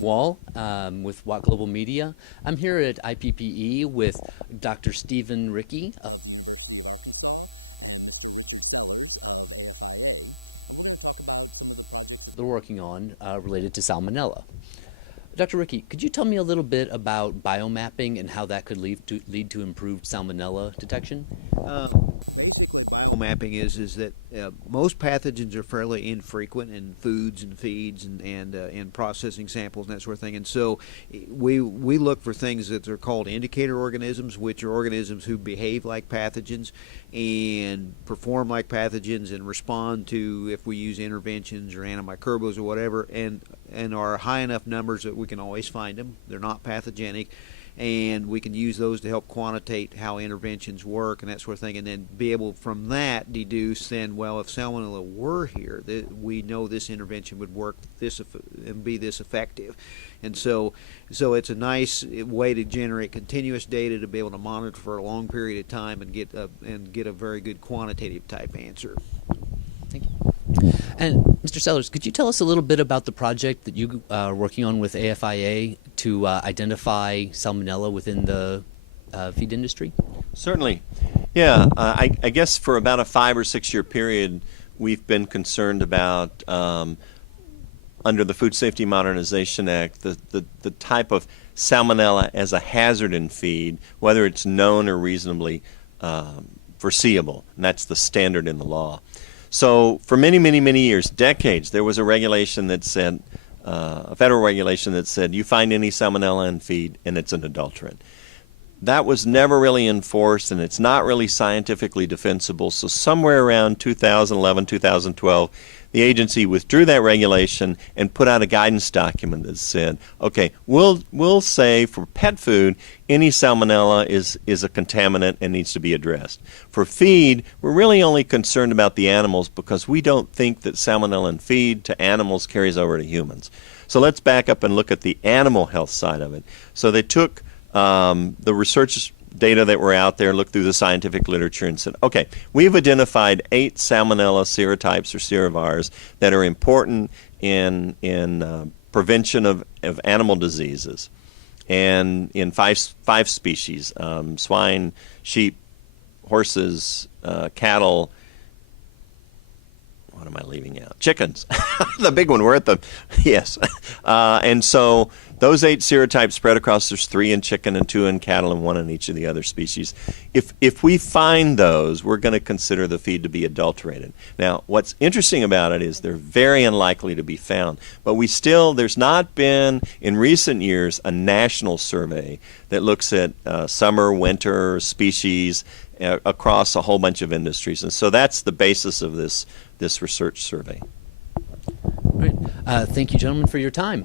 Wall with Watt Global Media. I'm here at IPPE with Dr. Stephen Ricke. They're working on related to salmonella. Dr. Ricke, could you tell me a little bit about biomapping and how that could lead to improved salmonella detection? Mapping is that most pathogens are fairly infrequent in foods and feeds and processing samples and that sort of thing, and so we look for things that are called indicator organisms, which are organisms who behave like pathogens and perform like pathogens and respond to if we use interventions or antimicrobials or whatever, and are high enough numbers that we can always find them. They're not pathogenic, and we can use those to help quantitate how interventions work and that sort of thing, and then be able from that deduce then, well, if salmonella were here, we know this intervention would work and be this effective. And so it's a nice way to generate continuous data to be able to monitor for a long period of time and get a very good quantitative type answer. Thank you. And Mr. Sellers, could you tell us a little bit about the project that you are working on with AFIA to identify salmonella within the feed industry? Certainly. Yeah, I guess for about a 5 or 6 year period, we've been concerned about, under the Food Safety Modernization Act, the type of salmonella as a hazard in feed, whether it's known or reasonably foreseeable, and that's the standard in the law. So for many, many, many years, decades, there was a regulation that said, a federal regulation that said, you find any salmonella in feed and it's an adulterant. That was never really enforced, and it's not really scientifically defensible. So somewhere around 2011, 2012, the agency withdrew that regulation and put out a guidance document that said, okay, we'll say for pet food, any salmonella is a contaminant and needs to be addressed. For feed, we're really only concerned about the animals because we don't think that salmonella in feed to animals carries over to humans. So let's back up and look at the animal health side of it. So they took the research data that were out there, looked through the scientific literature and said, okay, we've identified 8 salmonella serotypes or serovars that are important in prevention of animal diseases, and in five species, swine, sheep, horses, cattle. What am I leaving out? Chickens. The big one. We're at the, yes. And so those 8 serotypes spread across, there's 3 in chicken and 2 in cattle and 1 in each of the other species. If we find those, we're going to consider the feed to be adulterated. Now, what's interesting about it is they're very unlikely to be found. But there's not been, in recent years, a national survey that looks at summer, winter species across a whole bunch of industries. And so that's the basis of this research survey. All right. Thank you, gentlemen, for your time.